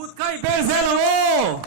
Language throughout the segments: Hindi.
Kut kai Berzelo!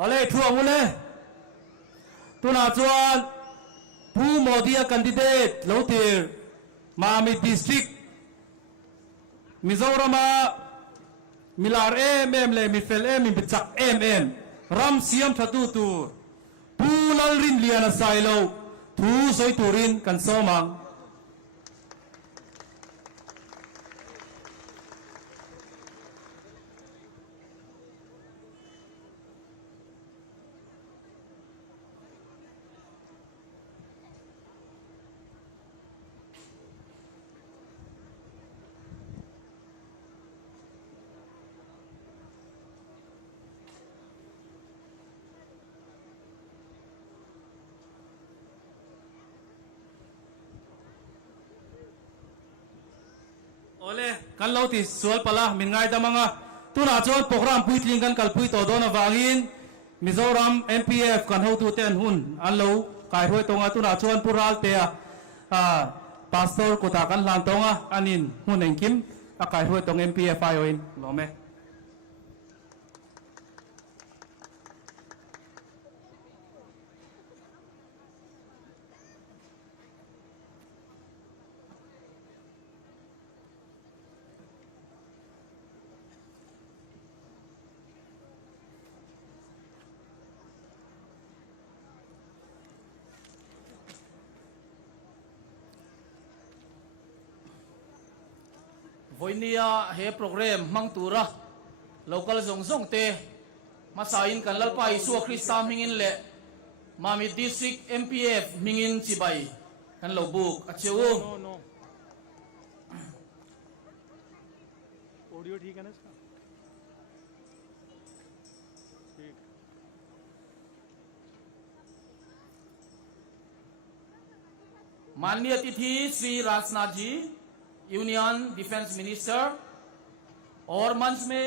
Ole thua mule tuna chuan pu modia candidate lotir Mami district Mizorama milar le mifel mi bichak ram siam thatu tur pu lalrin liana sailo thu soi turin kan somang Ole kan lauti sual pala min ngai da manga tuna chon program puitling kan kalpui to don awangin Mizoram MPF kan ho tu ten hun an lo kai hoi tonga tuna chon pural te pastor kota kan lan tonga anin hun engkim akai hoi tong MPF ayoin lome Voinia he program mang tura local zong te masain kan lalpai su Krista mingin le Mami district MPF mingin chibai kan lobuk acheu No. Audio ठीक है ना इसका? ठीक। माननीय अतिथि Shri Rajnath ji union defence minister और मंच में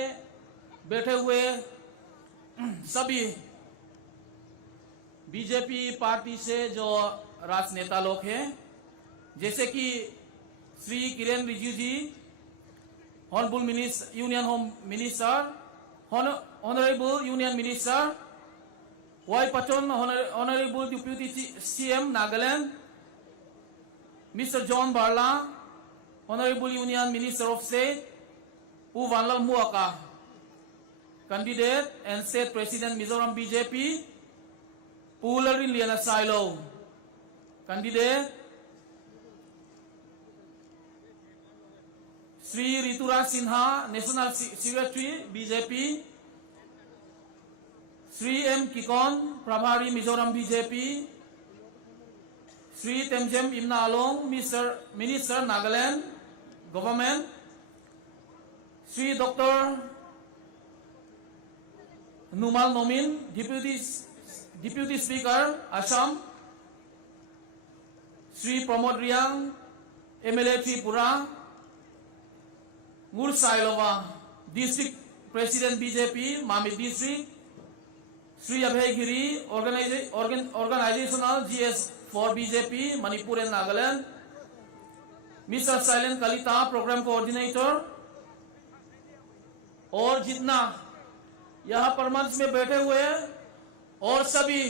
बैठे हुए सभी बीजेपी पार्टी से जो राजनेता लोग हैं जैसे कि Shri Kiren Rijiju ji honourable minister union home minister honourable union minister Y Patton honourable deputy CM Nagaland mister John Barla Honorable Union Minister of State U Vanlal Muaka, candidate and State President Mizoram BJP Pularin Liana Silo, candidate Sri Rituraj Sinha, National Secretary BJP, Sri M Kikon, Prabhari Mizoram BJP, Sri Temjem Imna Along, Minister Nagaland Government, Sri Dr. Numal Nomin, Deputy Speaker Assam, Sri Pramod Riang, MLA Tripura, Gur Sailova, District President BJP, Mami District, Sri Abhay Giri, Organizational GS for BJP, Manipur and Nagaland, Mr. Silent Kalita, Program Coordinator, और जितना यहाँ पर मंच में बैठे हुए और सभी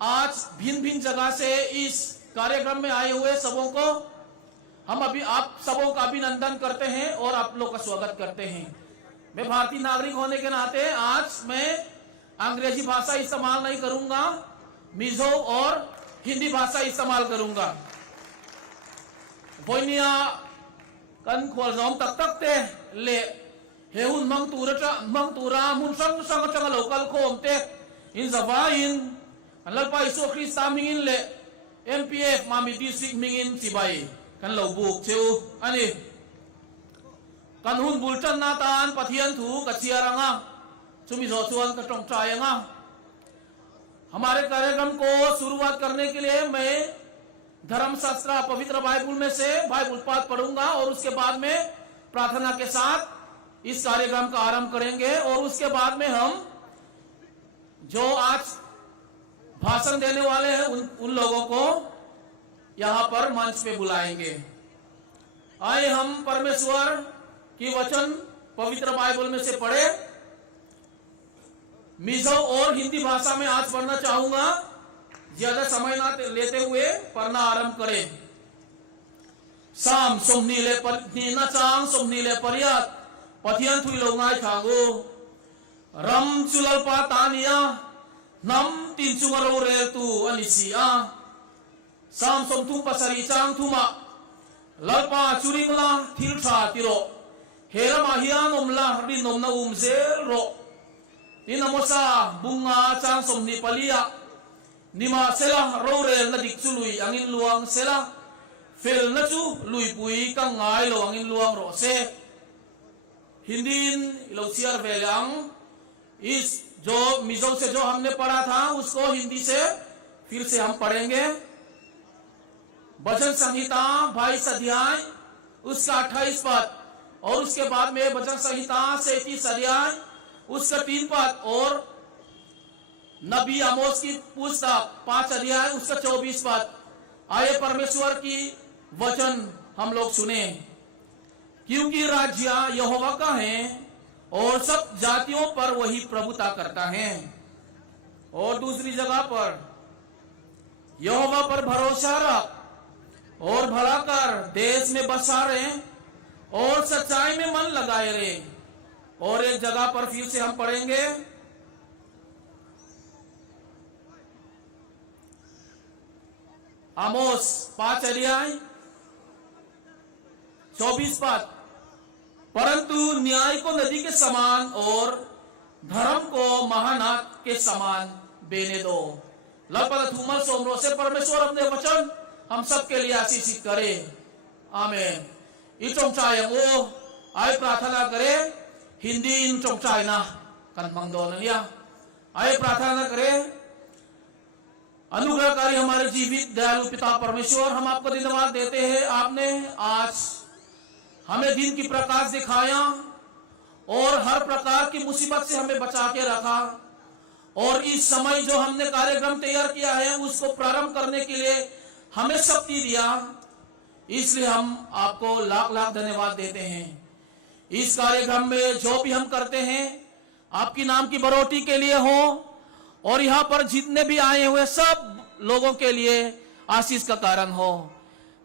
आज भिन्न भिन्न जगह से इस कार्यक्रम में आए हुए सबों को हम अभी आप सबों का अभिनंदन करते हैं और आप लोग का स्वागत करते हैं। मैं भारतीय नागरिक होने के नाते आज मैं अंग्रेजी भाषा इस्तेमाल नहीं करूंगा, मिजो और हिंदी भाषा इस्तेमाल करूंगा। बोइनिया कन खोल जोम तक तक ते ले हेउन मंग तुरा मुन संग संग चंग लोकल खोम ते इन जवाइन अनल पाई सो क्रिस्ता मिंगिन ले MPF मामी डिस्ट्रिक्ट मिंगिन सिबाई कन लो बुक चेउ अनि कन हुन बुलटन नातान पथियन थू कचियारंगा चुमी जोचुअन कटोंग चायंगा। हमारे कार्यक्रम को शुरुआत करने के लिए मैं धर्मशास्त्र पवित्र बाइबल में से बाइबल पाठ पढ़ूंगा और उसके बाद में प्रार्थना के साथ इस कार्यक्रम का आरंभ करेंगे और उसके बाद में हम जो आज भाषण देने वाले हैं उन लोगों को यहां पर मंच पे बुलाएंगे। आए हम परमेश्वर की वचन पवित्र बाइबल में से पढ़े। मिजो और हिंदी भाषा में आज पढ़ना चाहूंगा, ज्यादा समय ना लेते हुए पढ़ना आरंभ करें। साम सोमनीले नीना चांग सोमनीले परियात पथियन थुई लोंगाई खागो रम चुलल पा तानिया नम तीन चुंगरो रे तू अनिसिया साम सोम तुम पसरी चांग थुमा ललपा चुरिंगला थिलठा तिरो हेरम आहियान ओमला हरि नोमना उमजेल रो इनमोसा bunga चांग सोमनी पलिया निमा सेला रोरेल न दिक्चुलुई angin luang sela fel na chu lui pui ka ngai lo angin luang ro se Hindi लो सियर वेलांग इस जो मिजो से जो हमने पढ़ा था उसको हिंदी से फिर से हम पढ़ेंगे। भजन संहिता 22 अध्याय उसका 28 पद और उसके बाद में भजन संहिता 37 अध्याय उसका 3 पद और नबी आमोस की पुस्तक 5 अध्याय उसका 24 पद। आए परमेश्वर की वचन हम लोग सुने। क्योंकि राज्य यहोवा का है और सब जातियों पर वही प्रभुता करता है। और दूसरी जगह पर यहोवा पर भरोसा रख और भला कर देश में बसा रहे और सच्चाई में मन लगाए रहे। और एक जगह पर फिर से हम पढ़ेंगे आमोस 5 अध्याय 24 पद। परंतु न्याय को नदी के समान और धर्म को महानाद के समान बेने दो। लपद थुमल सोमरो से परमेश्वर अपने वचन हम सब के लिए आशीषित करे। आमीन। इचोंचाय वो आए प्रार्थना करे हिंदी इन चोंचाय ना कन्मंग दो नलिया आए प्रार्थना करे। अनुग्रहकारी हमारे जीवित दयालु पिता परमेश्वर हम आपको धन्यवाद देते हैं। आपने आज हमें दिन की प्रकाश दिखाया और हर प्रकार की मुसीबत से हमें बचा के रखा और इस समय जो हमने कार्यक्रम तैयार किया है उसको प्रारंभ करने के लिए हमें शक्ति दिया। इसलिए हम आपको लाख लाख धन्यवाद देते हैं। इस कार्यक्रम में जो भी हम करते हैं आपकी नाम की बरोटी के लिए हो और यहाँ पर जितने भी आए हुए सब लोगों के लिए आशीष का कारण हो।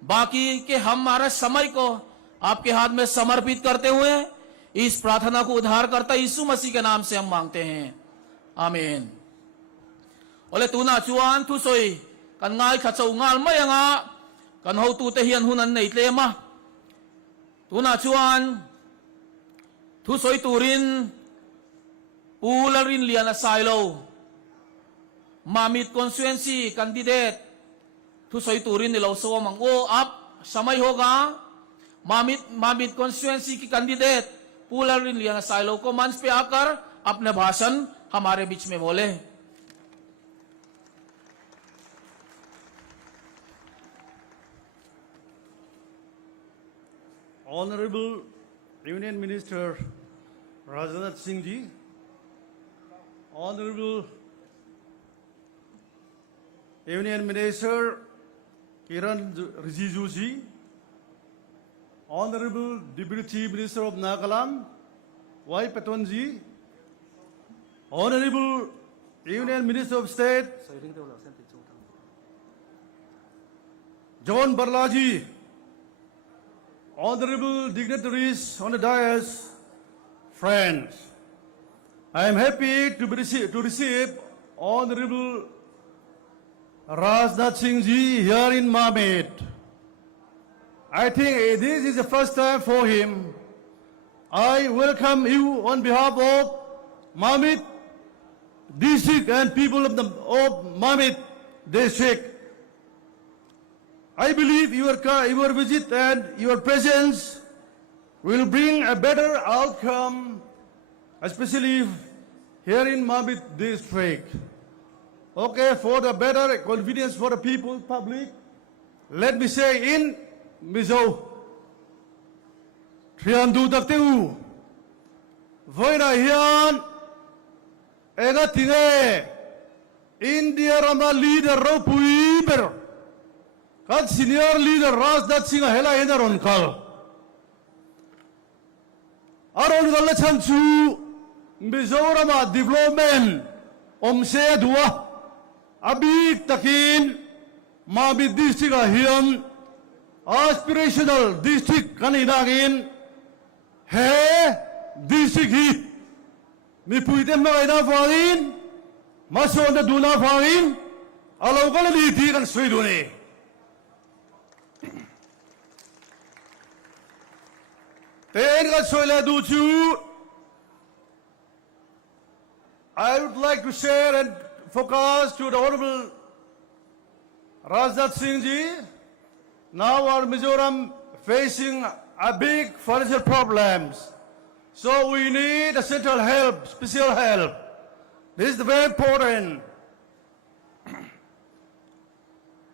बाकी के हमारे समय को आपके हाथ में समर्पित करते हुए इस प्रार्थना को उद्धार करता यीशु मसीह के नाम से हम मांगते हैं। आमीन। ओले तू ना चुआन तू सोई कन्नाई खचौ ngal mayanga kan ho tu te hian hunan nei tlema tu na chuan thu soi turin pularin liana sailo mamit constituency candidate thu soi turin ni lo so mang o आप समय होगा मामित कॉन्स्टिट्यूएंसी की कैंडिडेट पुलरिन लिया साइलो को मंच पे आकर अपने भाषण हमारे बीच में बोले। Honorable Union Minister Rajnath Singh ji, Honorable Union Minister Kiran Rijiju ji, Honorable Deputy Chief Minister of Nagaland, Y. Paton ji, Honorable Union Minister of State, John Barlaji, Honorable dignitaries on the dais, friends, I am happy to receive Honorable Rajnath Singh Ji here in Mamit. I think this is the first time for him. I welcome you on behalf of Mamit District and people of Mamit District. I believe your visit and your presence will bring a better outcome, especially here in Mamit District. Okay, for the better convenience for the people, public, let me say in Mizo, Triandu Daktiu, Voina Hian, Egatinge, India Rama leader Ropuiber, Kat senior leader Rajnath Singh Hela Enaron Kal. Aron Galachan Chu, Mizorama development, Omse Dua, Abik Takin, Mamit District Ahian, aspirational district Kaninagin, He, district He, Mipuitem Maina Farin, Masonda Duna Farin, Alogaliti and Swiduni. Tenga Soila Duchu, I would like to share and focus to the Honorable Rajnath Singh Ji. Now our Mizoram facing a big financial problems. So we need a central help, special help. This is very important.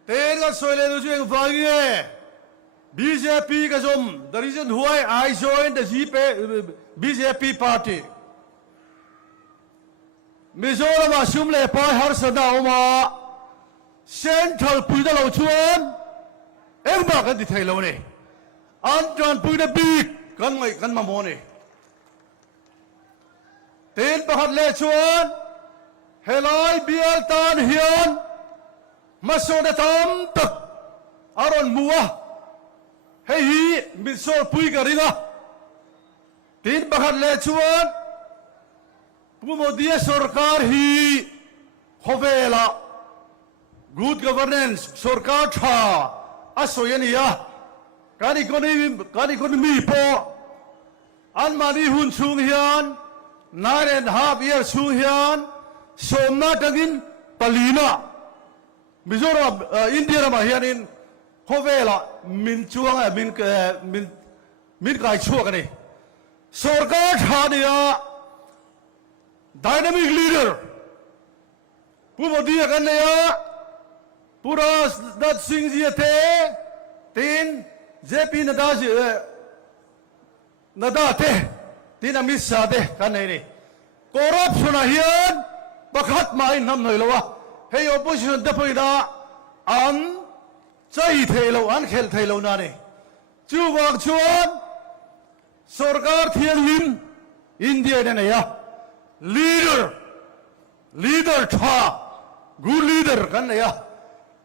Tenga Soila Duchu Vagi BJP Kazum, the reason why I joined the BJP party. Mizoram Asumle Pai Harsada Oma Central Pudalo Chuan Elba at the Tailone Anton Puda Big Gunway Gunmamone Ten Pahatle Chuan Helai Bialtan Hian Masodatam Aron Mua Hey, Misol Puigarina Ten Pahatle Chuan Pumodia Sorkar hi Hovela good governance Sorkar Cha Asoyania Kani po Anmani Hun Chung Hian 9.5 years Chung Hian Somna Tagin Palina Mizoram India Mahianin Hovela Min Chuang Min Kai Chuagani Sorkar Cha dia dynamic leader. Pumodia Kanaya, Puras that sings yete, Tin, Zepi Nadate, Tina Missade, Kanani. Corruption ahian, Bakat Main Namnoiloa, Hey opposition depoida, An, Chai Talo, Ankel Talo Nani. Chuwak Chuan, Sorkar Thielin, India Denaya. Leader Tha, good leader Kanaya.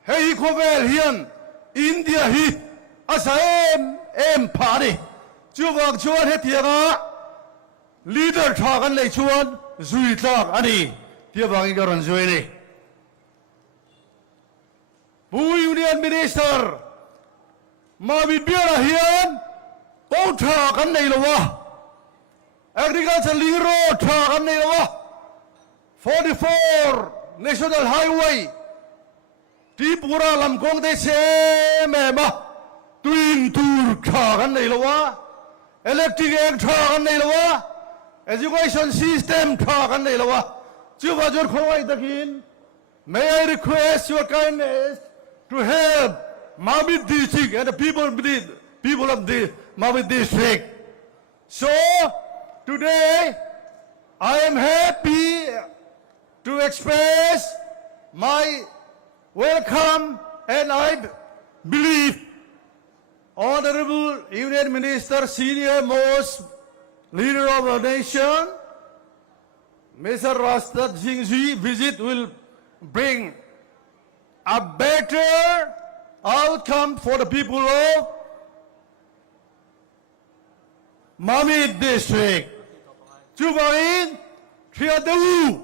Hey Kovel Hian, India He, Asa Party. Chuwak Chuan Hetiaga, leader Tha Kanlay Chuan, Zuitlak Ani, Tiabang Garan Zuini. Bu Union Minister, Mavi Biara Hian, Bota Kanlay Lawa. Agriculture Liro Tha 44 National Highway Tripura Lamkong de Se Mema Twin Tour Tha Electric Egg Tha Education System Tha Chuvajur Khawai Dakin. May I request your kindness to help Mamit District and the people of the Mamit District. So today, I am happy to express my welcome and I believe Honorable Union Minister, senior most leader of the nation, Mr. Rajnath Singh Ji visit will bring a better outcome for the people of Mamit District. Chubain, Triadu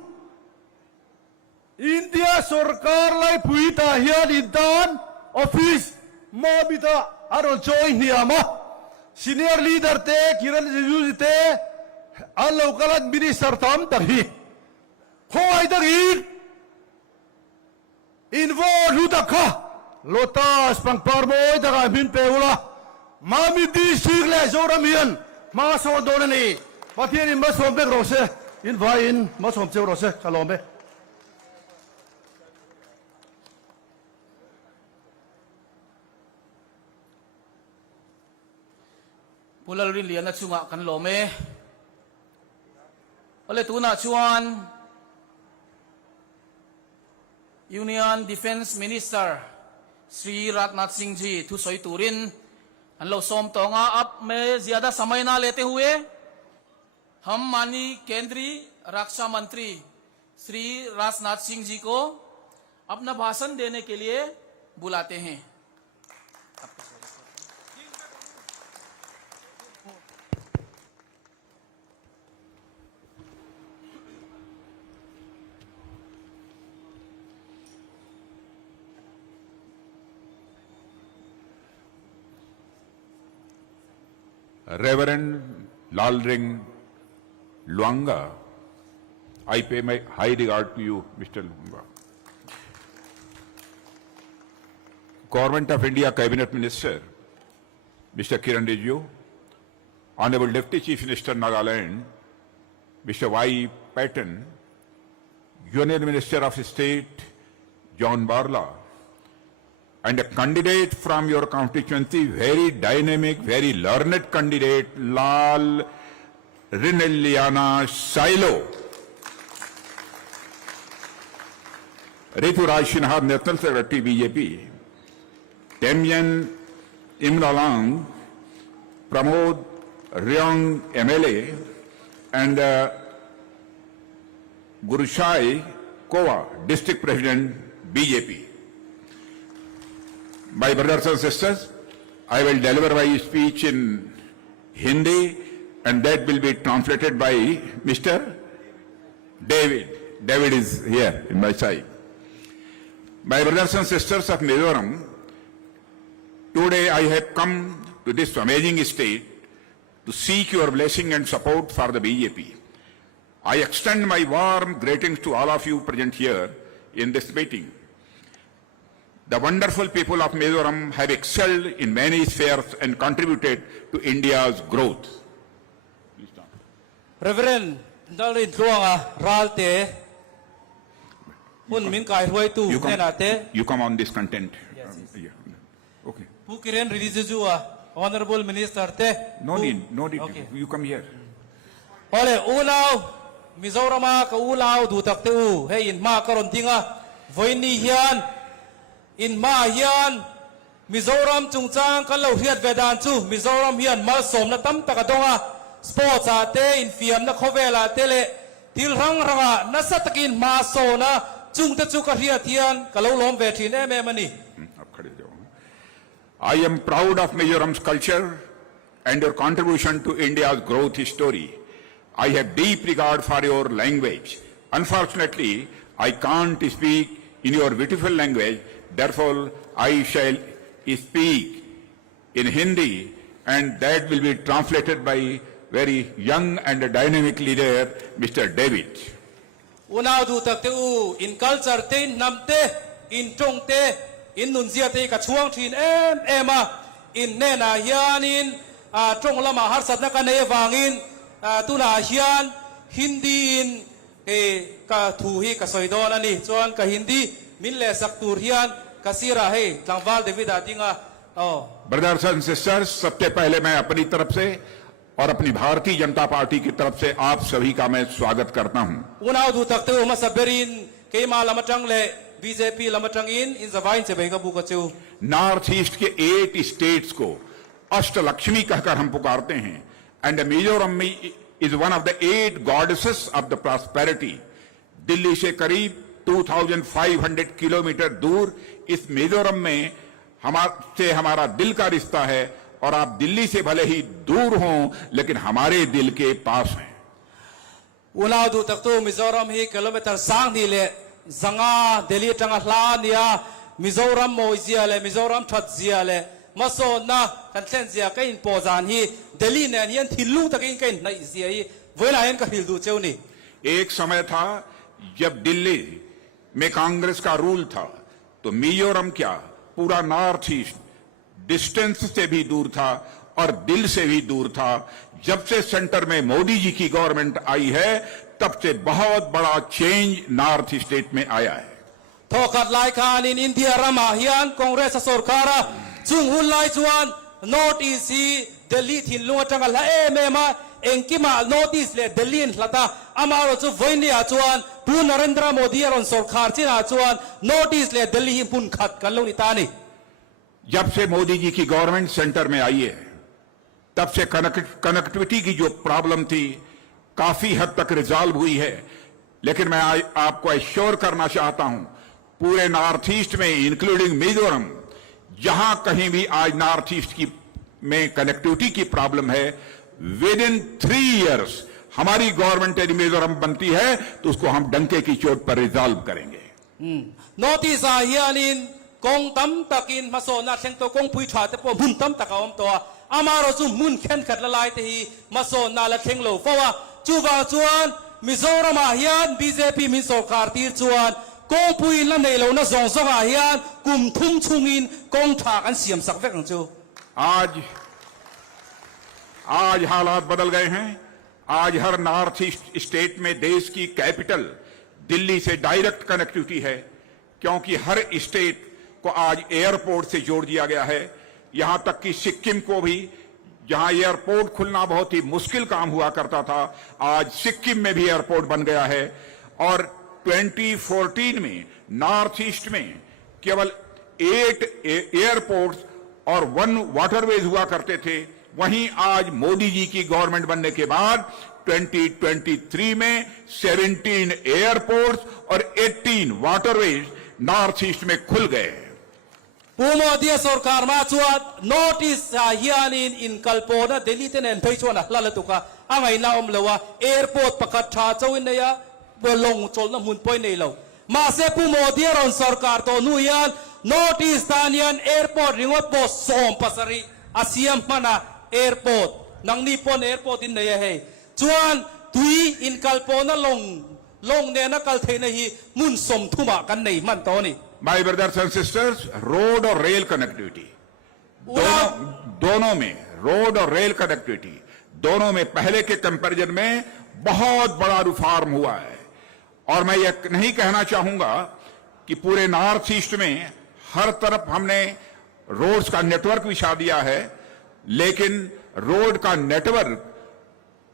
India Sarkar lai puita hian intan office mobita aron join hiama senior leader te Kiran Rijiju te allo kalat minister tam tarhi khoi darin involve lutakha lotas pangparmoy daga min peula mami di sigle zoramian ma so donani pathian in masom be rose in vain masom che rose kalombe pulal rin lian na chunga kan lome ole tuna chuan Union Defense Minister Sri Rajnath Singh ji thu soi turin an lo som tonga अब मैं ज्यादा समय ना लेते हुए हम माननीय केंद्रीय रक्षा मंत्री श्री राजनाथ सिंह जी को अपना भाषण देने के लिए बुलाते हैं। Reverend Lalring Luanga, I pay my high regard to you, Mr. Luanga. Government of India Cabinet Minister, Mr. Kiran Rijiju, Honorable Deputy Chief Minister Nagaland, Mr. Y. Patton, Union Minister of State, John Barla, and a candidate from your constituency, very dynamic, very learned candidate, Lal Rineliana Silo. Ritu Raj Sinha, National Secretary, BJP. Temyan Imralang, Pramod Ryong, MLA, and Gurushai Kowa, District President, BJP. My brothers and sisters, I will deliver my speech in Hindi and that will be translated by Mr. David. David is here in my side. My brothers and sisters of Mizoram, today I have come to this amazing state to seek your blessing and support for the BJP. I extend my warm greetings to all of you present here in this meeting. The wonderful people of Mizoram have excelled in many spheres and contributed to India's growth. Reverend Dalrin Luanga Ralte Hun Min Kai Hui Tu Nenate You come on this content. Yeah. Okay. Pukiren Rijiju Honorable Minister Te No need. Okay. You come here. Ole Ulau Mizorama ka Ulau Dutak Te U Hey in Ma Karontinga Voini Hian in Ma Hian Mizoram Chungchang Kalau Hiat Vedan Chu Mizoram Hian Mal Som na Tam Takadonga Sports ate in Fiam na Kovela Tele Tilrang Ranga Nasatakin Ma So na Chung Ta Chu Ka Hiat Hian Kalau Lom Vetin Mani I am proud of Mizoram's culture and your contribution to India's growth story. I have deep regard for your language. Unfortunately, I can't speak in your beautiful language. Therefore, I shall speak in Hindi and that will be translated by very young and dynamic leader, Mr. David. Unaw Dutak Te U in culture te namte in Chung te in Nunzia te Kachuang Trin Ema in Nena Hian in Chung Lama Harsat na Kanay Vangin Tuna Hian Hindi in ka Tuhi Kasoidon ani Chuan ka Hindi Minle Saktur Hian Kasira Hey Langval David Atinga Brothers and sisters, सबसे पहले मैं अपनी तरफ से और अपनी भारतीय जनता पार्टी की तरफ से आप सभी का मैं स्वागत करता हूं। Unaw Dutak Te U masaberin Keima Lamatang le BJP Lamatang in Zavain se Benga Bukachu north east के 8 स्टेट्स को अष्टलक्ष्मी कहकर हम पुकारते हैं एंड मिजोरम में is one of the 8 goddesses of the prosperity. Delhi से करीब 2500 किलोमीटर दूर इस मिजोरम में हमारा दिल का रिश्ता है और आप दिल्ली से भले ही दूर हों लेकिन हमारे दिल के पास हैं। Una du tak tu Mizoram hi kilometer sang ni le zanga Delhi tanga hla nia Mizoram mo zia le Mizoram that zia le maso na kan tlen zia ka in po zan hi Delhi ne hian thilu tak in kain nai zia hi voila hen ka hil du cheu ni एक समय था जब दिल्ली में कांग्रेस का रूल था तो मिजोरम क्या पूरा नॉर्थ ईस्ट डिस्टेंस से भी दूर था और दिल से भी दूर था। जब से सेंटर में मोदी जी की गवर्नमेंट आई है तब से बहुत बड़ा चेंज नॉर्थ स्टेट में आया है। thokat lai khan in India rama hian Congress sarkara chung hun lai chuan North East hi Delhi thin lunga tanga la me ma engkima North East le Delhi in hlata amaro chu voinia chuan pu Narendra Modi ron sarkar china chuan North East le Delhi hi pun khat kan lo ni ta ni जब से मोदी जी की गवर्नमेंट सेंटर में आई है तब से कनेक्टिविटी की जो प्रॉब्लम थी काफी हद तक रिजॉल्व हुई है। लेकिन मैं आपको एश्योर करना चाहता हूं पूरे नॉर्थ ईस्ट में इंक्लूडिंग मिजोरम जहां कहीं भी आज नॉर्थ ईस्ट की में कनेक्टिविटी की प्रॉब्लम है विद इन 3 इयर्स हमारी गवर्नमेंट यदि मिजोरम बनती है तो उसको हम डंके की चोट पर रिजॉल्व करेंगे। North East hian in kong tam takin maso na thleng to kong pui tha te po mun tam takawm to amaro chu mun khen khat la lai te hi maso na la thleng lo fawa chuwa chuan Mizoram a hian BJP min sarkar tir chuan kong pui la nei lo na zong zong a hian kum thum chungin kong tha kan siam sak vek ang chu आज हालात बदल गए हैं। आज हर नॉर्थ ईस्ट स्टेट में देश की कैपिटल दिल्ली से डायरेक्ट कनेक्टिविटी है क्योंकि हर स्टेट को आज एयरपोर्ट से जोड़ दिया गया है। यहां तक कि सिक्किम को भी जहां एयरपोर्ट खुलना बहुत ही मुश्किल काम हुआ करता था आज सिक्किम में भी एयरपोर्ट बन गया है। और 2014 में नॉर्थ ईस्ट में केवल 8 एयरपोर्ट्स और 1 वाटरवेज हुआ करते थे वहीं आज मोदी जी की गवर्नमेंट बनने के बाद 2023 में 17 एयरपोर्ट्स और 18 वाटरवेज नॉर्थ ईस्ट में खुल गए। Pumo dia sarkar ma chuan North East hian in kalpo na Delhi ten en phei chuan la la tuka angai na lowa airport pakat tha chawin ya bolong chol na mun poi nei lo ma se pumo dia ron sarkar to nu yan North East hian airport ringot po som pasari asiam mana airport nang Nippon airport in nei he chuan tui in kalpo na long ne na kal thei na hi mun som thuma kan nei man to ni my brothers and sisters road और रेल कनेक्टिविटी दोनों में रोड और रेल कनेक्टिविटी दोनों में पहले के कंपैरिजन में बहुत बड़ा रिफॉर्म हुआ है। और मैं ये नहीं कहना चाहूंगा कि पूरे नॉर्थ ईस्ट में हर तरफ हमने रोड्स का नेटवर्क बिछा दिया है लेकिन रोड का नेटवर्क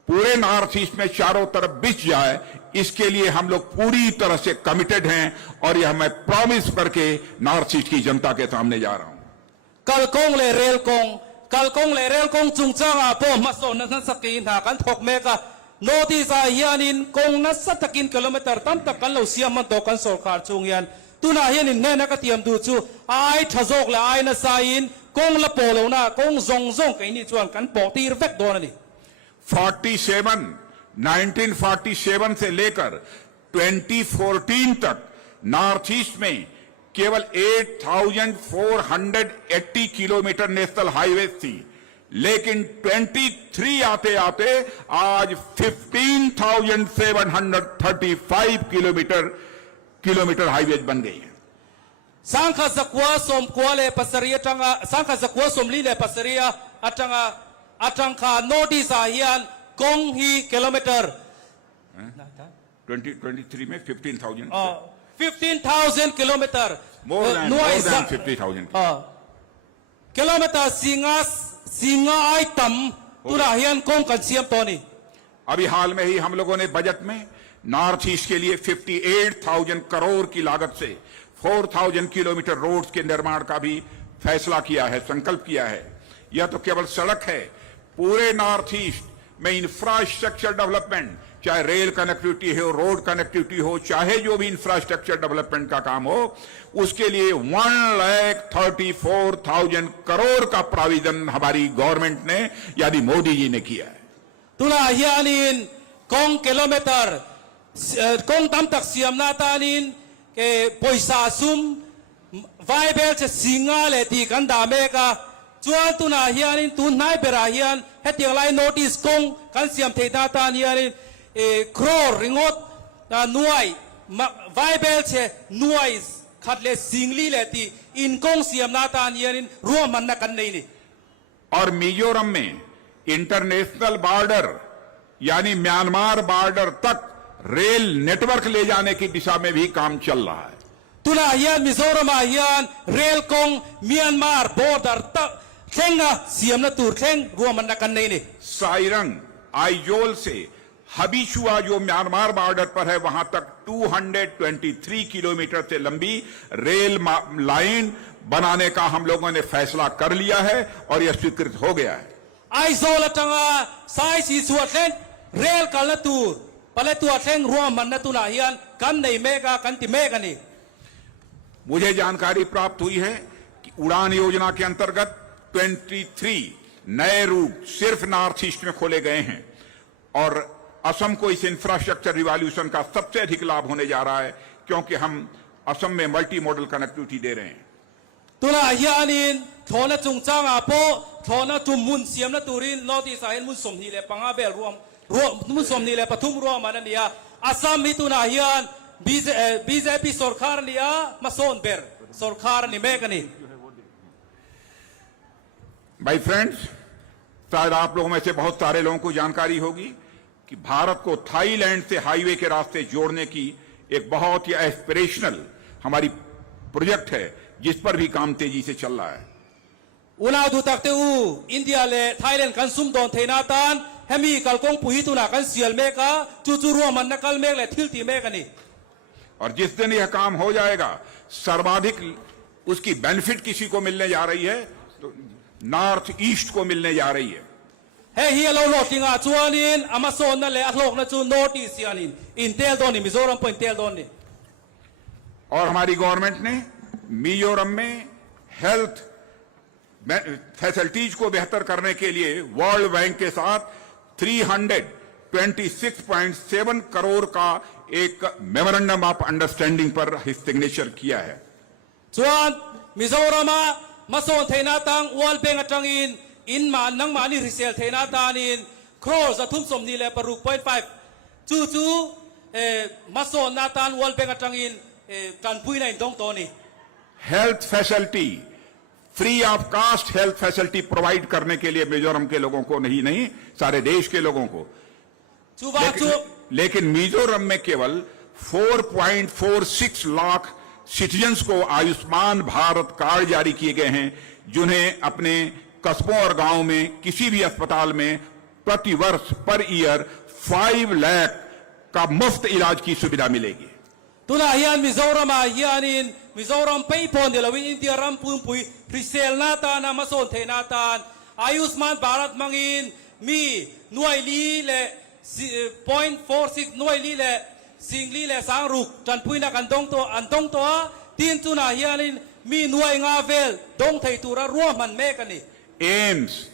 पूरे नॉर्थ ईस्ट में चारों तरफ बिछ जाए इसके लिए हम लोग पूरी तरह से कमिटेड हैं और यह मैं प्रॉमिस करके नॉर्थ ईस्ट की जनता के सामने जा रहा हूं। kal kong le rel kong chung changa po maso na sakin ha kan thok me ka notice a hianin kong na satakin kilometer tam tak kan lo siam man to kan sarkar chung yan tuna hianin ne na ka tiam du chu ai thazok la ai na sain kong la polo na kong zong kai ni chuan kan po tir vek don ni 1947 से लेकर 2014 तक नॉर्थ ईस्ट में केवल 8,480 किलोमीटर नेशनल हाईवे थी लेकिन 23 आते आते आज 15,735 किलोमीटर हाईवे बन गई है। sangkha zakwa som kwale pasaria tanga sangkha zakwa som li le pasaria atangkha notice a hian kong hi kilometer 2023 में 15,000 15,000 kilometer more than 50,000 kilometer singa ai tam tura hian kong kan siam toni अभी हाल में ही हम लोगों ने बजट में नॉर्थ ईस्ट के लिए 58,000 करोड़ की लागत से 4,000 किलोमीटर रोड्स के निर्माण का भी फैसला किया है, संकल्प किया है। यह तो केवल सड़क है, पूरे नॉर्थ ईस्ट में इंफ्रास्ट्रक्चर डेवलपमेंट चाहे रेल कनेक्टिविटी हो, रोड कनेक्टिविटी हो, चाहे जो भी इंफ्रास्ट्रक्चर डेवलपमेंट का काम हो उसके लिए 1,34,000 करोड़ का प्राविधान हमारी गवर्नमेंट ने यानी मोदी जी ने किया है। tuna hianin kong kilometer kong tam tak siam na tanin ke poisa sum vai bel che singa le ti kan da me ka chuan tu na hianin tu nai bera hian hetiang lai notice kong kan siam thei ta tan hianin crore ringot nuai vai bel che nuai khat le singli le ti in kong siam na tan hianin ruam man na kan nei ni और मिजोरम में इंटरनेशनल बॉर्डर यानी म्यांमार बॉर्डर तक रेल नेटवर्क ले जाने की दिशा में भी काम चल रहा है tuna hian Mizoram a hian rail kong Myanmar border ta thenga siam na tur theng ruam na kan nei ni Sairang Aizawl से हबीशुआ जो म्यांमार बॉर्डर पर है वहां तक 223 किलोमीटर से लंबी रेल लाइन बनाने का हम लोगों ने फैसला कर लिया है और यह स्वीकृत हो गया है ai zo la tanga sai si suat theng rail kal na tur pale tu theng ruam man na tu na hian kan nei me ka kan ti me ka ni मुझे जानकारी प्राप्त हुई है कि उड़ान योजना के अंतर्गत 23 नए रूट सिर्फ नॉर्थ ईस्ट में खोले गए हैं और असम को इस इंफ्रास्ट्रक्चर रिवॉल्यूशन का सबसे अधिक लाभ होने जा रहा है क्योंकि हम असम में मल्टी मॉडल कनेक्टिविटी दे रहे हैं tuna hianin thona chungchang a po thona tum mun siam na turin noti sa hen mun som ni le panga bel ruam mun som ni le pathum ruam an nia asam hi tuna hian BJP sarkar nia mason ber sarkar ni mekani भाई फ्रेंड्स शायद आप लोगों में से बहुत सारे लोगों को जानकारी होगी कि भारत को थाईलैंड से हाईवे के रास्ते जोड़ने की एक बहुत ही एस्पिरेशनल हमारी प्रोजेक्ट है जिस पर भी काम तेजी से चल रहा है una du takte u India le Thailand kan sum don theina tan hemi kalkong puhi tuna kan sial me ka chu chu ruam an nakal me le thil ti me kani और जिस दिन यह काम हो जाएगा सर्वाधिक उसकी बेनिफिट किसी को मिलने जा रही है तो नॉर्थ ईस्ट को मिलने जा रही है he hi lo lo tinga chuanin amason na le ahlok na chu north east yanin intel don ni Mizoram point tel don ni और हमारी गवर्नमेंट ने मिजोरम में हेल्थ फैसिलिटीज को बेहतर करने के लिए वर्ल्ड बैंक के साथ 326.7 करोड़ का एक मेमोरेंडम ऑफ अंडरस्टैंडिंग पर सिग्नेचर किया है chuan Mizoram a mason theina tang wal peng atang in ma nang ma ni resel theina tanin crores athum som ni le paruk 0.5 chu chu mason na tan wal peng atang kan pui na dong to ni health facility free of cost health facility provide करने के लिए मिजोरम के लोगों को नहीं सारे देश के लोगों को लेकिन मिजोरम में केवल 4.46 लाख सिटीजन्स को आयुष्मान भारत कार्ड जारी किए गए हैं जिन्हें अपने कस्बों और गांवों में किसी भी अस्पताल में प्रति वर्ष पर ईयर 5 लाख का मुफ्त इलाज की सुविधा मिलेगी tuna hian Mizoram a hianin Mizoram pei pon de lawin India ram pum pui risel na ta na mason the na tan Ayushman Bharat mangin mi nuai li le 0.46 nuai li le singli le sang ruk chan pui na kan dong to an dong to tin tuna hianin mi nuai nga vel dong thei tura ruam man me kani AIIMS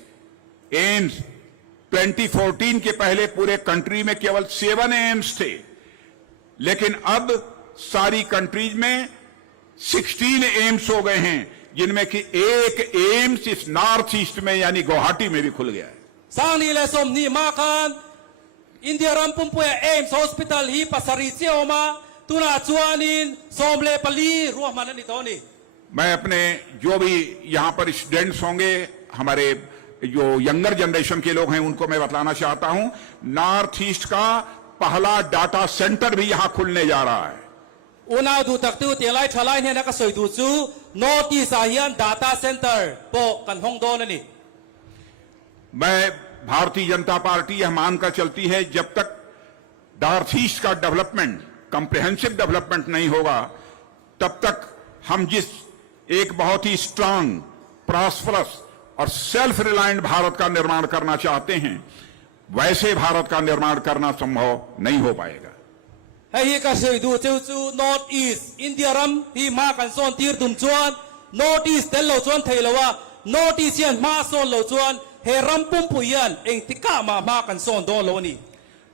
2014 के पहले पूरे कंट्री में केवल 7 एम्स थे लेकिन अब सारी कंट्रीज में 16 एम्स हो गए हैं जिनमें कि एक एम्स इस नॉर्थ ईस्ट में यानी गुवाहाटी में भी खुल गया है sang ni le som ni ma khan India ram pum pui AIMS hospital hi pasari cheoma tuna chuanin som le pali ruam man ni to ni मैं अपने जो भी यहां पर स्टूडेंट्स होंगे हमारे जो यंगर जनरेशन के लोग हैं उनको मैं बतलाना चाहता हूं नॉर्थ ईस्ट का पहला डाटा सेंटर भी यहां खुलने जा रहा है una du tak tu te lai thalai ne na ka soi du chu notice a hian data center po kan hong don ni मैं भारतीय जनता पार्टी यह मानकर चलती है जब तक नॉर्थ ईस्ट का डेवलपमेंट कंप्रिहेंसिव डेवलपमेंट नहीं होगा तब तक हम जिस एक बहुत ही स्ट्रांग प्रॉस्परस और सेल्फ रिलायंट भारत का निर्माण करना चाहते हैं वैसे भारत का निर्माण करना संभव नहीं हो पाएगा hai hi ka soi du chu north east India ram hi ma kan son tir dum chuan north east tel lo chuan thei lowa north east hian ma son lo chuan he ram pum pu yan eng tika ma kan son do lo ni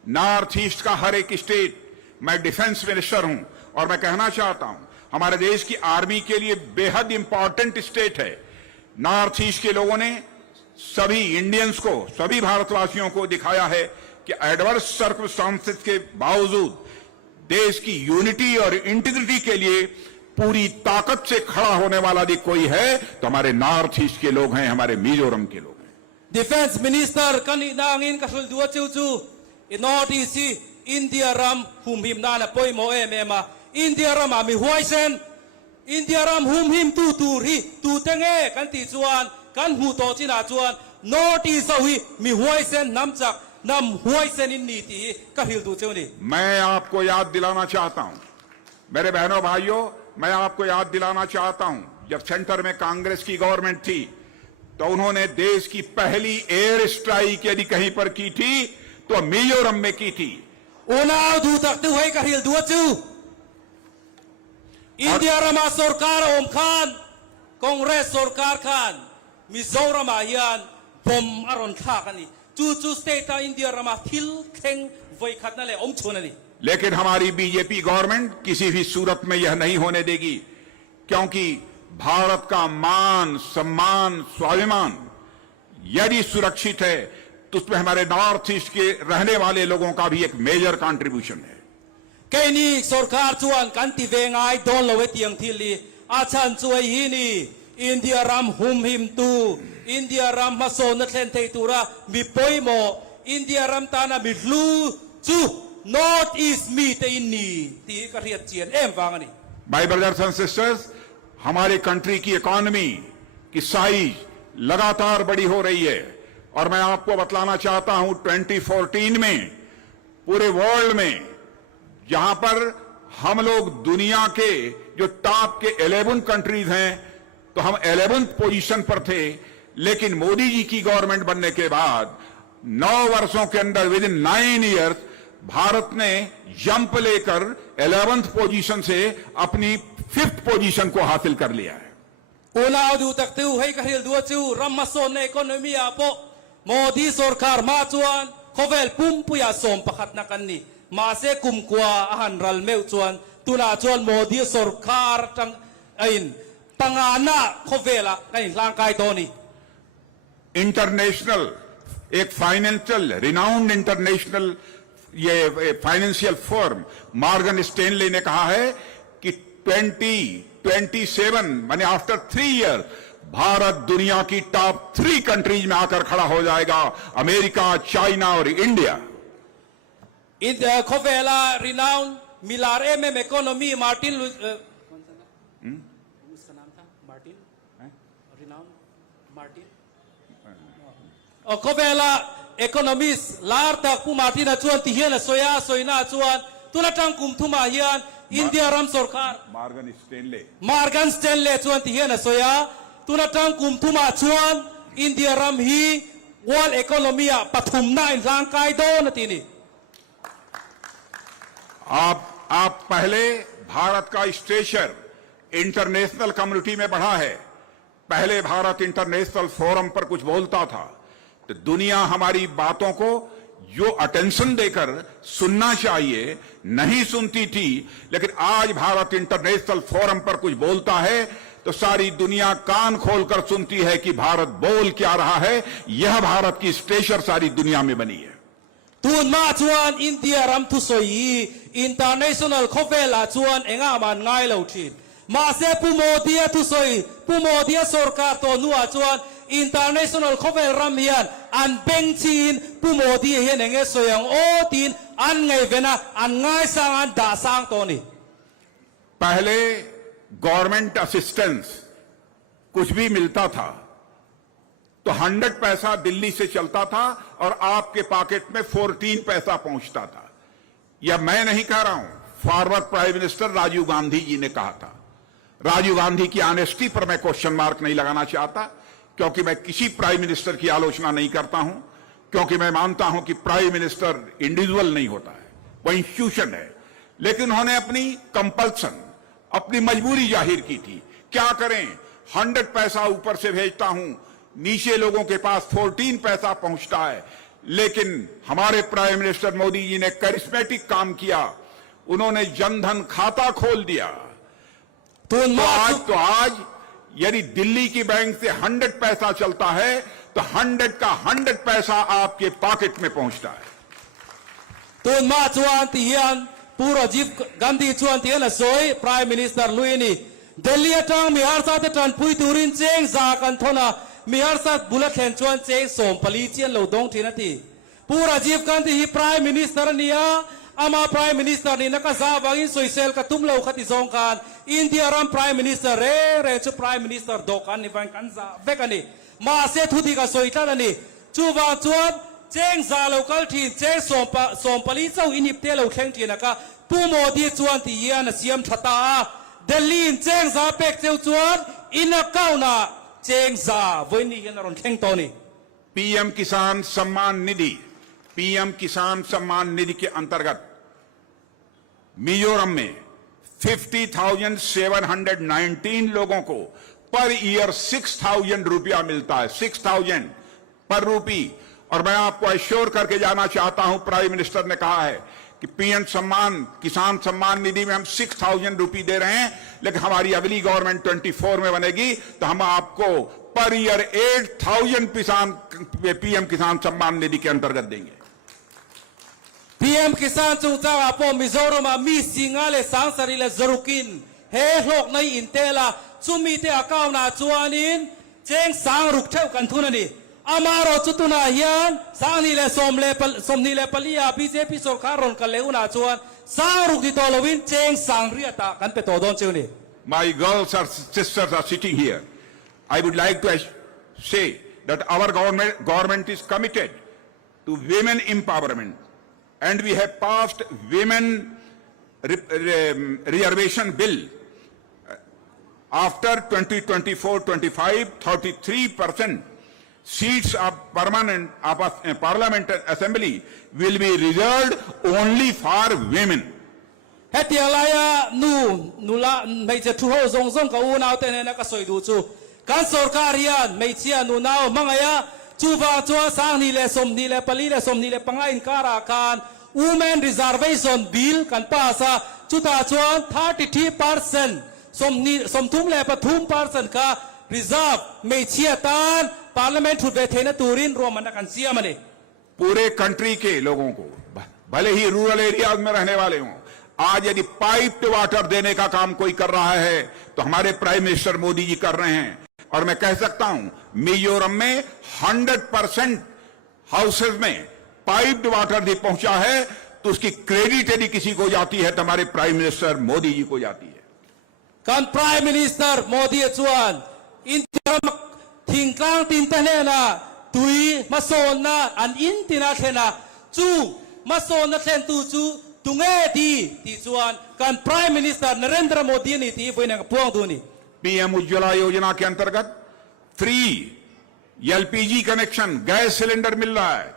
north east का हर एक स्टेट, मैं डिफेंस मिनिस्टर हूं और मैं कहना चाहता हूं हमारे देश की आर्मी के लिए बेहद इंपॉर्टेंट स्टेट है। नॉर्थ ईस्ट के लोगों ने सभी इंडियंस को, सभी भारतवासियों को दिखाया है कि एडवर्स सर्कमस्टांसेस के बावजूद देश की यूनिटी और इंटीग्रिटी के लिए पूरी ताकत से खड़ा होने वाला यदि कोई है तो हमारे नॉर्थ ईस्ट के लोग हैं, हमारे मिजोरम के लोग हैं। Defense Minister kaninangin kasul dua chu inoti si India ram hum him na na poi mo ema India ram ami huaisen India ram hum him tu ri tu tenge kan ti chuan kan hu to china chuan noti so hi mi huaisen namchak nam huaisen in ni ti ka hil du chu ni। मैं आपको याद दिलाना चाहता हूं, मेरे बहनों भाइयों, मैं आपको याद दिलाना चाहता हूं, जब सेंटर में कांग्रेस की गवर्नमेंट थी तो उन्होंने देश की पहली एयर स्ट्राइक यदि कहीं पर की थी तो मिजोरम में की थी। Una du tak tu hai ka hil du chu India rama sarkar om khan Congress sarkar khan Mizoram hian bom aron kha kani chu state ta India rama thil kheng voi khat na le om chona ni। लेकिन हमारी बीजेपी गवर्नमेंट किसी भी सूरत में यह नहीं होने देगी, क्योंकि भारत का मान, सम्मान, स्वाभिमान यदि सुरक्षित है तो उसमें हमारे नॉर्थ ईस्ट के रहने वाले लोगों का भी एक मेजर कंट्रीब्यूशन है। Kaini sarkar chuan kan ti vengai don lo we tiang thili achan chuai hi ni India ram hum him tu India ram ma so na thlen thei tura mi poimo India ram ta na mi hlu chu North East mi te in ni ti ka riat chian em wang ani। My brothers and sisters, हमारे कंट्री की इकोनॉमी की साइज लगातार बड़ी हो रही है और मैं आपको बतलाना चाहता हूं 2014 में पूरे वर्ल्ड में जहां पर हम लोग दुनिया के जो टॉप के 11 कंट्रीज हैं तो हम 11th पोजीशन पर थे, लेकिन मोदी जी की गवर्नमेंट बनने के बाद 9 वर्षों के अंदर विद इन 9 ईयर्स भारत ने जंप लेकर 11th पोजीशन से अपनी 5th पोजीशन को हासिल कर लिया है। Una du tak tu hai ka hil du chu ram ma so na economy a po Modi sarkar ma chuan khovel pum puya som pakhat na kan ni ma se kum kwa ahan ral meu chuan tuna chuan Modi sarkar tang ain pangana khovela kain lang kai to ni। International एक फाइनेंशियल रिनाउंड इंटरनेशनल ये फाइनेंशियल फर्म मॉर्गन स्टैनली ने कहा है कि 2027 माने आफ्टर 3 ईयर भारत दुनिया की टॉप 3 कंट्रीज में आकर खड़ा हो जाएगा, अमेरिका, चाइना और India. In the khovela renowned milar economy Martin उसका नाम था Martin renowned Martin khovela economist lar tak pu Martin a chuan ti hian a soya soina chuan tuna tang kum thuma hian India ram sarkar Morgan Stanley chuan ti hian a soya tuna tang kum thuma chuan India ram hi world economy a pathum na in lang kai do na ti ni। आप पहले भारत का स्टेचर इंटरनेशनल कम्युनिटी में बढ़ा है। पहले भारत इंटरनेशनल फोरम पर कुछ बोलता था तो दुनिया हमारी बातों को जो अटेंशन देकर सुनना चाहिए नहीं सुनती थी, लेकिन आज भारत इंटरनेशनल फोरम पर कुछ बोलता है तो सारी दुनिया कान खोलकर सुनती है कि भारत बोल क्या रहा है। यह भारत की स्टेचर सारी दुनिया में बनी है। Tun ma chuan India ram thu soi international khovela chuan enga man ngai lo thin ma se pu Modi thu soi pu Modi sarkar to nuwa chuan international khovel ram hian an beng chin pu Modi hian enge soyang o tin an ngai vena an ngai sang an da sang to ni। पहले गवर्नमेंट असिस्टेंस कुछ भी मिलता था तो 100 पैसा दिल्ली से चलता था और आपके पॉकेट में 14 पैसा पहुंचता था। यह मैं नहीं कह रहा हूं, forward prime minister Rajiv Gandhi ji ने कहा था। राजीव गांधी की ऑनेस्टी पर मैं क्वेश्चन मार्क नहीं लगाना चाहता, क्योंकि मैं किसी प्राइम मिनिस्टर की आलोचना नहीं करता हूं, क्योंकि मैं मानता हूं कि प्राइम मिनिस्टर इंडिविजुअल नहीं होता है, वह इंस्टीट्यूशन है। लेकिन उन्होंने अपनी कंपल्सन, अपनी मजबूरी जाहिर की थी। क्या करें, 100 पैसा ऊपर से भेजता हूं, नीचे लोगों के पास 14 पैसा पहुंचता है। लेकिन हमारे प्राइम मिनिस्टर मोदी जी ने करिश्मेटिक काम किया, उन्होंने जनधन खाता खोल दिया। Tun तो आज यदि दिल्ली की बैंक से 100 पैसा चलता है तो 100 का 100 पैसा आपके पॉकेट में पहुंचता है। Tun ma chuan ti hian puro Rajiv Gandhi chuan ti hian a soi Prime Minister lui ni Delhi atang mi har sa te tran pui turin cheng za kan thona mi har sa bulat thlen chuan cheng som pali chian lo dong thina ti puro Rajiv Gandhi hi Prime Minister ania ama Prime Minister ni naka za wangin soisel ka tum lo khati zong kan India ram Prime Minister re chu Prime Minister dokan ni ban kan za vekani ma se thuti ka soita ani chu wa chuan cheng za local thin cheng som pali chau inip te lo thleng thina ka pu modi chuan ti hian a siam thata Delhi in cheng za pek cheu chuan in a kauna cheng za voini hian ron thleng to ni PM किसान सम्मान निधि के अंतर्गत मिजोरम में 50,719 लोगों को पर ईयर 6,000 रुपया मिलता है, 6,000 पर रूपी। और मैं आपको एश्योर करके जाना चाहता हूं, प्राइम मिनिस्टर ने कहा है कि पीएम किसान सम्मान निधि में हम 6,000 रुपये दे रहे हैं, लेकिन हमारी अगली गवर्नमेंट 24 में बनेगी तो हम आपको पर ईयर 8,000 पीएम किसान सम्मान निधि के अंतर्गत देंगे। PM Kisan chung chang apo Mizoram a mi singa le sangsari le zarukin he hlok nei intela chumi te akaw na chuanin cheng sang ruk theu kan thun ani amaro chutuna hian sangni le somni le palia BJP sarkar ron ka leuna chuan sang ruk di tolowin cheng sang riata kan pe to don chuni. My girls and sisters are sitting here. I would like to say that our government is committed to women empowerment, and we have passed women reservation bill. After 2024-25, 33% seats of Parliament Assembly will be reserved only for women. Hetialaya nula meje thu ho zong zong ka unau te na ka soidu chu kan sarkar hian meichia nunau mangaya chuwa chua sangni le somni le pali le somni le pangain kara kan women reservation bill kan pasa chuta chuan 33% somthum le pathum % ka reserve meichia tan parliament thu be thena turin romana kan siamani पूरे कंट्री के लोगों को, भले ही रूरल एरियाज में रहने वाले हों, आज यदि पाइप्ड वाटर देने का काम कोई कर रहा है तो हमारे प्राइम मिनिस्टर मोदी जी कर रहे हैं। और मैं कह सकता हूं मिजोरम में 100% हाउसेज में पाइप्ड वाटर भी पहुंचा है तो उसकी क्रेडिट यदि किसी को जाती है तो हमारे प्राइम मिनिस्टर मोदी जी को जाती है। kan Prime Minister Modi chuan interim thingklang tin tane na tui mason na an in tina thena chu mason na thlen tu chu tunge ti chuan kan Prime Minister Narendra Modi ni ti voina puang du ni PM Ujjwala Yojana के अंतर्गत free LPG connection gas cylinder मिल रहा है।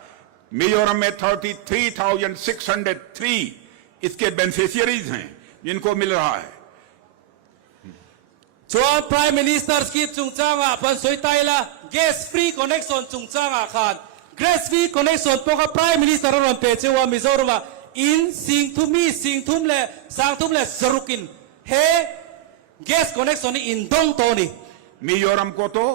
मिजोरम में 33,603 इसके बेनिफिशियरीज हैं जिनको मिल रहा है। chuan Prime Minister skip chungchanga pan soitaila gas free connection chungchanga khan gas free connection poka Prime Minister ron pe chewa Mizoram in singthum le sangthum le zarukin he gas connection इन दोंग तोनी मिजोरम को तो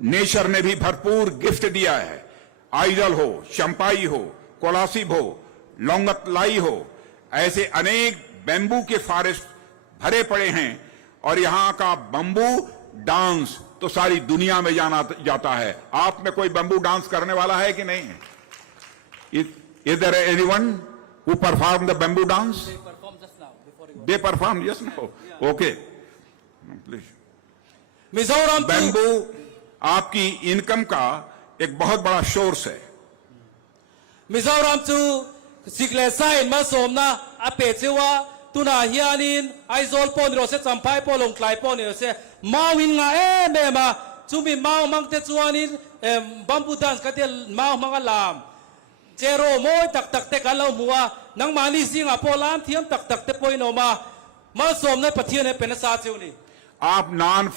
नेचर ने भी भरपूर गिफ्ट दिया है। आइजल हो, चंपाई हो, कोलासिब हो, लोंगतलाई हो, ऐसे अनेक बैम्बू के फॉरेस्ट भरे पड़े हैं और यहाँ का बम्बू डांस तो सारी दुनिया में जाना जाता है। आप में कोई बम्बू डांस करने वाला है कि नहीं? Is there anyone who performed the bamboo dance? They performed just now. Okay. Please. Mizoram bamboo आपकी इनकम का एक बहुत बड़ा सोर्स है। मिजोरम चु सिगले साइन मा सोमना अpe chewa tuna hianin aizol pon ro se champai polong klai pon ro se mawin nga me ma chumi maw mang te chuanin bamboo dance ka tel maw manga lam chero moi tak tak te kalo muwa nang mani singa polam thiam tak tak te poino ma somna pathian ne pen sa cheuni आप नॉन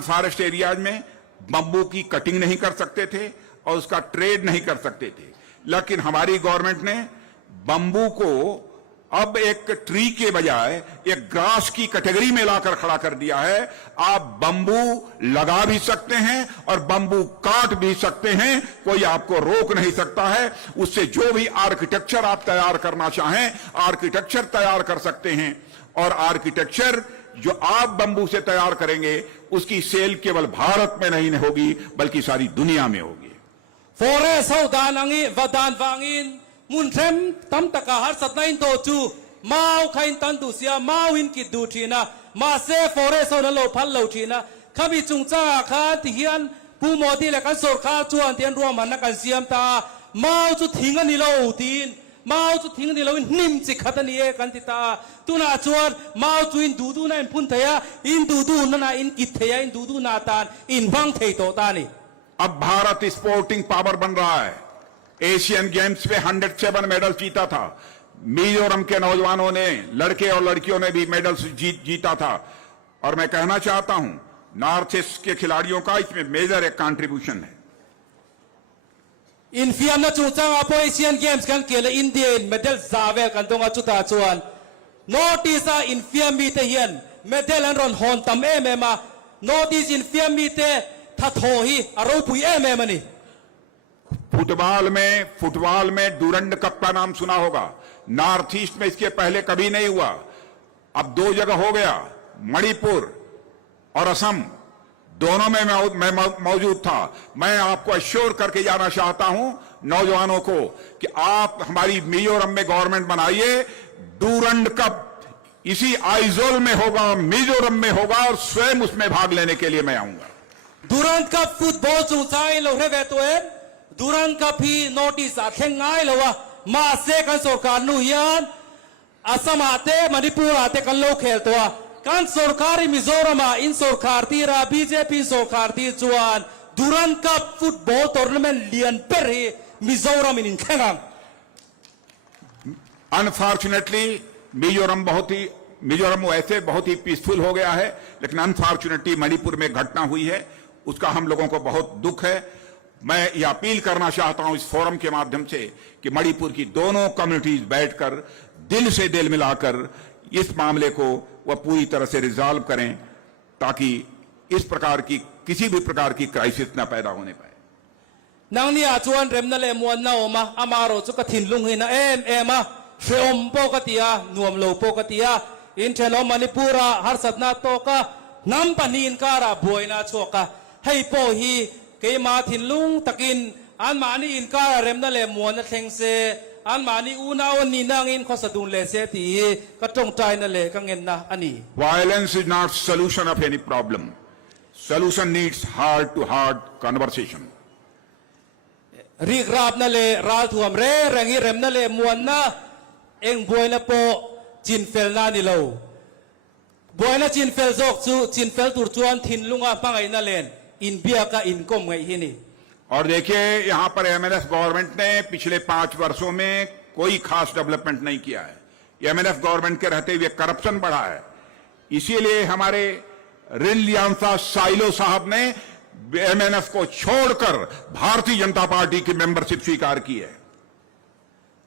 फॉरेस्ट एरियाज में बम्बू की कटिंग नहीं कर सकते थे। और उसका ट्रेड नहीं कर सकते थे। लेकिन हमारी गवर्नमेंट ने बंबू को अब एक ट्री के बजाय एक ग्रास की कैटेगरी में लाकर खड़ा कर दिया है। आप बंबू लगा भी सकते हैं और बंबू काट भी सकते हैं, कोई आपको रोक नहीं सकता है। उससे जो भी आर्किटेक्चर आप तैयार करना चाहें, आर्किटेक्चर तैयार कर सकते हैं। और आर्किटेक्चर जो आप बंबू से तैयार करेंगे, उसकी सेल केवल भारत में नहीं होगी बल्कि सारी दुनिया में होगी। Forest ho danangi vadan vangin mun threm tam taka har satnain to chu mau khain tan du sia mau in ki du thina ma se forest ho na lo phal lo thina khabi chung cha kha ti hian pu mo ti la kan sor kha chuan tian ruam han na kan siam ta mau chu thing ani lo tin mau chu thing ni lo in nim chi khatani e kan ti ta tuna chuan mau chu in du du na in phun thaya in du du na in kit thaya in du du na tan in bang thei to ta ni। अब भारत स्पोर्टिंग पावर बन रहा है। एशियन गेम्स में 107 मेडल जीता था। मिजोरम के नौजवानों ने, लड़के और लड़कियों ने भी मेडल्स जीता था। और मैं कहना चाहता हूं, नॉर्थ ईस्ट के खिलाड़ियों का इसमें मेजर एक कंट्रीब्यूशन है। In fiam na chung chang apo Asian Games kan kele India medal zavel kan tonga chuta chuan notice a in fiam mi te hian medal an ron hon tam ma notice in fiam mi te tha tho hi aro pui mani। Football में डूरंड कप का नाम सुना होगा। नॉर्थ ईस्ट में इसके पहले कभी नहीं हुआ। अब 2 जगह हो गया, मणिपुर और असम, दोनों में मैं मौजूद था। मैं आपको अश्योर करके जाना चाहता हूं नौजवानों को कि आप हमारी मिजोरम में गवर्नमेंट बनाइए। डूरंड कप इसी आइजोल में होगा, मिजोरम में होगा और स्वयं उसमें भाग लेने के लिए मैं आऊंगा। Durant Cup football chung chai lo hre to em Durant Cup hi notice a theng ngai lo wa ma se kan sarkar nu hian Assam ate Manipur ate kan lo khel to kan sarkar Mizoram in sarkar ti ra BJP sarkar ti chuan Durant Cup football tournament lian per hi Mizoram in khengam। Unfortunately Mizoram वैसे बहुत ही पीसफुल हो गया है, लेकिन अनफॉर्चुनेटली मणिपुर में घटना हुई है, उसका हम लोगों को बहुत दुख है। मैं ये अपील करना चाहता हूं इस फोरम के माध्यम से कि मणिपुर की दोनों कम्युनिटीज बैठकर दिल से दिल मिलाकर इस मामले को वह पूरी तरह से रिजॉल्व करें, ताकि इस प्रकार की किसी भी प्रकार की क्राइसिस न पैदा होने पाए। Nang ni achuan rem na le muan na oma amaro chu ka thin lung hi na ema shreom po ka tia nuam lo po ka tia in thelo Manipura har satna to ka nam panin kara boina choka hei po hi ke ma thin lung takin an mani in kara rem na le muan na thleng se an mani una on ni nang in khosadun le se ti ka tong tai na le ka ngen na ani। Violence is not solution of any problem. Solution needs heart to heart conversation. Rik rap na le ral thuam re rangi rem na le muan na eng boy na po chin fel na ni lo boy na chin fel zok chu chin fel tur chuan thin lunga pangai na len in bia ka in kom ngai hi ni। और देखिए, यहां पर एमएनएफ गवर्नमेंट ने पिछले 5 वर्षों में कोई खास डेवलपमेंट नहीं किया है। एमएनएफ गवर्नमेंट के रहते हुए करप्शन बढ़ा है। इसीलिए हमारे रिनलियांसा साइलो साहब ने एमएनएफ को छोड़कर भारतीय जनता पार्टी की मेंबरशिप स्वीकार की है।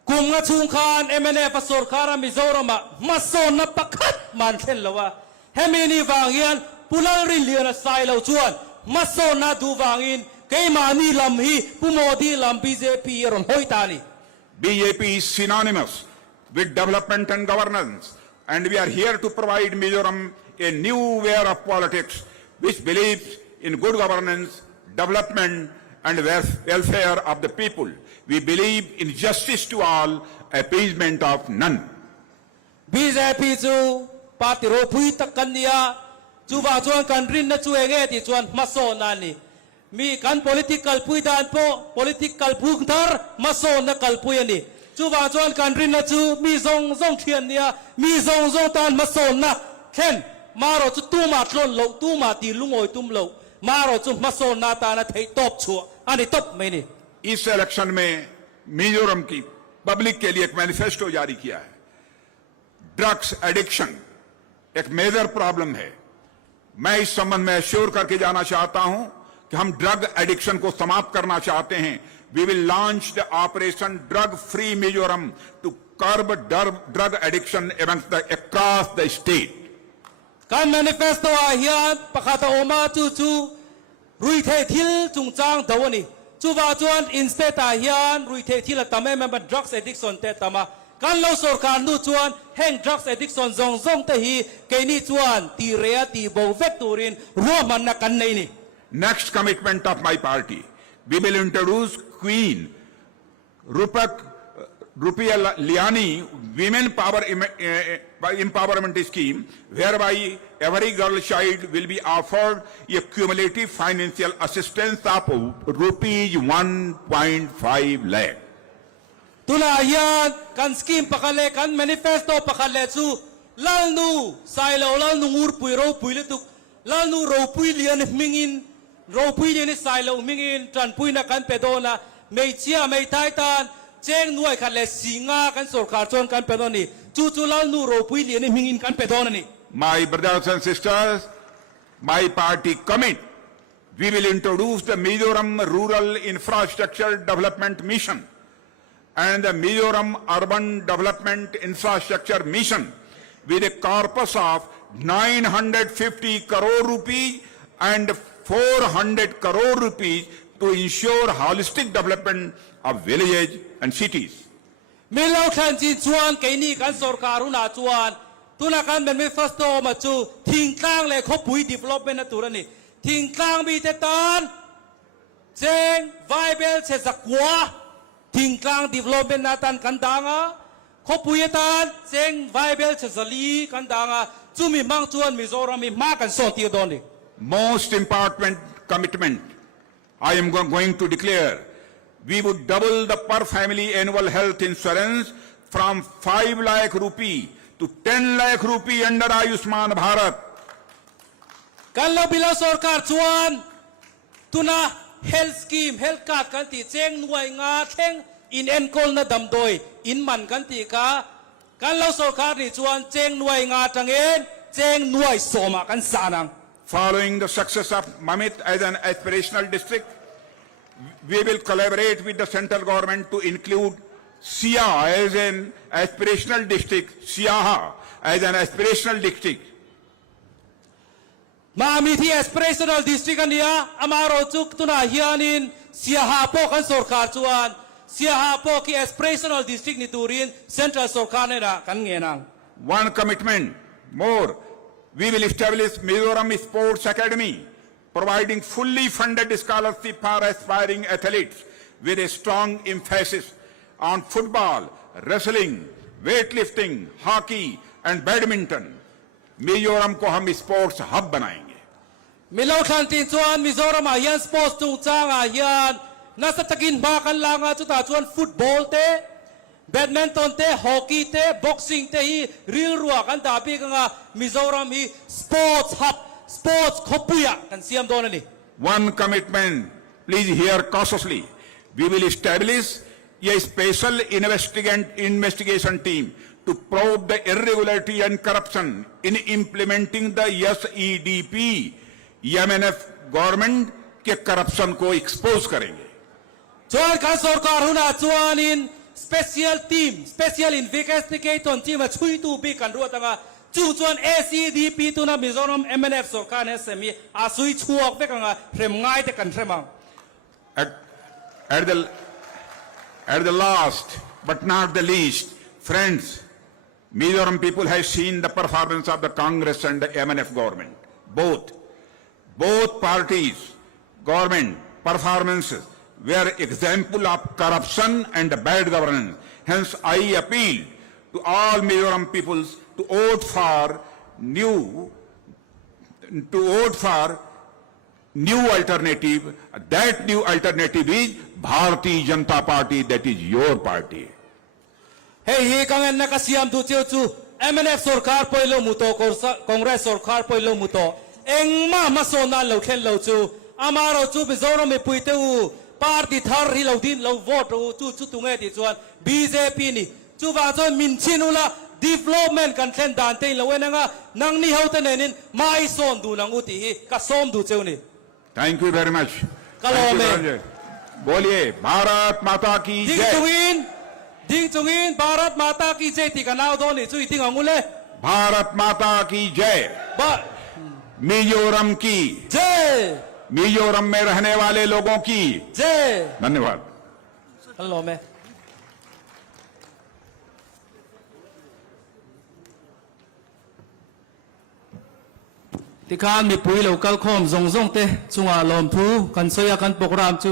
Kumnga chung khan MNF sarkara Mizoram mason na pakhat man thel lawa hemini wangian pulal rin lian sai lo chuan mason na du wangin ke mani lam hi pumodi lam BJP ron hoitani। BJP is synonymous with development and governance, and we are here to provide Mizoram a new way of politics which believes in good governance, development and welfare of the people. We believe in justice to all, appeasement of none. BJP chu party ro phui takkan dia chu ba chuan kan rin na chu enge ti chuan mason na ni mi kan political phui dan po political phung thar mason na kal phui ani chu ba chuan kan rin na chu mi zong zong thian nia mi zong zong tan mason na khen maro chu tu ma tlon lo tu ma ti lungoi tum lo maro chu mason na ta na thei top chu ani top me ni। इस इलेक्शन में मिजोरम की पब्लिक के लिए एक मैनिफेस्टो जारी किया है। ड्रग्स एडिक्शन एक मेजर प्रॉब्लम है। मैं इस संबंध में एश्योर करके जाना चाहता हूं कि हम ड्रग एडिक्शन को समाप्त करना चाहते हैं. We will launch the operation Drug Free Mizoram to curb drug addiction across the state. การ manifesto อาเฮียนประกาศออกมาจู่ๆรุยเททิลจุงจางเดวนี่จู่ว่าจวน instead อาเฮียนรุยเททิลตามแม่มัน drugs addiction เตตามาการเล่าสการนู่จวนแห่ง drugs addiction ซงเตฮีเกนี่จวนตีเรียตีโบเวกตูรินร่วมมันนักกันในนี่ Next commitment of my party, we will introduce Queen Rupiah Liani Women Power Empowerment Scheme, whereby every girl child will be offered a cumulative financial assistance of rupees 1.5 lakh. ตุลาเฮียนกันสกีมประกาศกัน manifesto ประกาศจู่ลานูไซโลลานูงูปุยเราปุยเลตุกลานูเราปุยเลียนมิงินเราปุยเลียนไซโลมิงินจันปุยนักกันเปโดนะไม่เชื่อไม่ท้ายตานเจ้งหน่วยขัดเลสิงากันสกัดจนกันเปโดนี่จู่ๆลานูเราปุยเลียนมิงินกันเปโดนี่ My brothers and sisters, my party commit, we will introduce the Mizoram Rural Infrastructure Development Mission and the Mizoram Urban Development Infrastructure Mission with a corpus of 950 crore rupees and 400 crore rupees to ensure holistic development of villages and cities. มีเล่าแทนจีนชวนไกนี่กันสกัดรุนาชวนตุนาการเป็นไม่ฟัสโตมาจู่ทิ้งกลางเลยเขาปุ๋ย development นะตัวนี้ทิ้งกลางมีแต่ตอนเจง viable เสสักวัวทิ้งกลาง development นาตันกันดังอ่ะเขาปุยตานเจง viable เสสลีกันดังอ่ะจู่มีมังชวนมิโซรามีมากกันส่วนที่โดนนี่ Most important commitment I am going to declare, we would double the per family annual health insurance from 5 lakh rupee to 10 lakh rupee under Ayushman Bharat. กันเราบิลสรการชวนตุนา health scheme health card กันตีเจงหน่วยงานเท่งอินเอ็นโกลนะดำโดยอินมันกันตีกากันเราสรการนี่ชวนเจงหน่วยงานจังเอ็นเจงหน่วยสมากันสานัง Following the success of Mamit as an aspirational district, we will collaborate with the central government to include Sia as an aspirational district, Siaha as an aspirational district. มามีที่ aspirational district กันเนี่ยอามาโรจุกตุนาเฮียนินเสียหาโปกันสรการชวนเสียหาโปที่ aspirational district นี่ตูริน central สรการเนี่ยนะกันเงี้ยนัง One commitment more. We will establish Mizoram Sports Academy, providing fully funded scholarship for aspiring athletes with a strong emphasis on football, wrestling, weightlifting, hockey and badminton. Mizoram को हम sports hub बनाएंगे. มิโลคันตินชวนมิโซรามาเฮียนสปอร์ตจุงจ้างอาเฮียนนักสตกินมากันลางาจุตาชวนฟุตบอลเตะแบดมินตันเตะฮอกกี้เตะบ็อกซิ่งเตะฮีรีลรัวกันดาบีกันมิโซรามฮีสปอร์ตฮับสปอร์ตขบุยกันเสียมโดนนี่ One commitment, please hear cautiously. We will establish a special investigation team to probe the irregularity and corruption in implementing the SEDP. MNF government के corruption को expose करेंगे. ชวนการสรการหุนาชวนินspecial team special investigation ที่มาช่วยตูบีกันรัวตั้งจู่ชวน ACDP ตัวนั้นมิโซรัม MNF สรการเนี่ยเสมีอาศัยช่วยไปกันเริ่มง่ายแต่กันเริ่ม At the last but not the least, friends, Mizoram people have seen the performance of the Congress and the MNF government. Both parties, government performances were example of corruption and bad governance. Hence, I appeal to all Mizoram peoples to vote for new alternative. That new alternative is Bharatiya Janata Party. That is your party. Hey, kangen nakasiyam tu chu MNF สรการปอยโลมุโตCongress สรการปอยโลมุโตเอ็งมามาโซนาเราเข็นเราจูอามาเราจูมิโซรัมไม่ปุยเตอูparty thar hi lo din lo vote ro chu tu nge ti chuan BJP ni chu wa chuan min chinula development kan thlen dan te lo wenanga nang ni ho te nenin mai som du nang uti hi ka som du cheu ni Thank you very much. Kalo Thank you, me. Ranjay. बोलिए भारत माता की Ding जय. Chungin, Ding Chungin, Bharat Mata ki jai ti kanao do ni chui ting angule. Bharat माता की जय. Ba, मिजोरम की, jai, मिजोरम में रहने वाले लोगों की jai. धन्यवाद. Kalo me. Ti khan mi pui lo kal khom zong zong te chunga lom thu kan soya kan program chu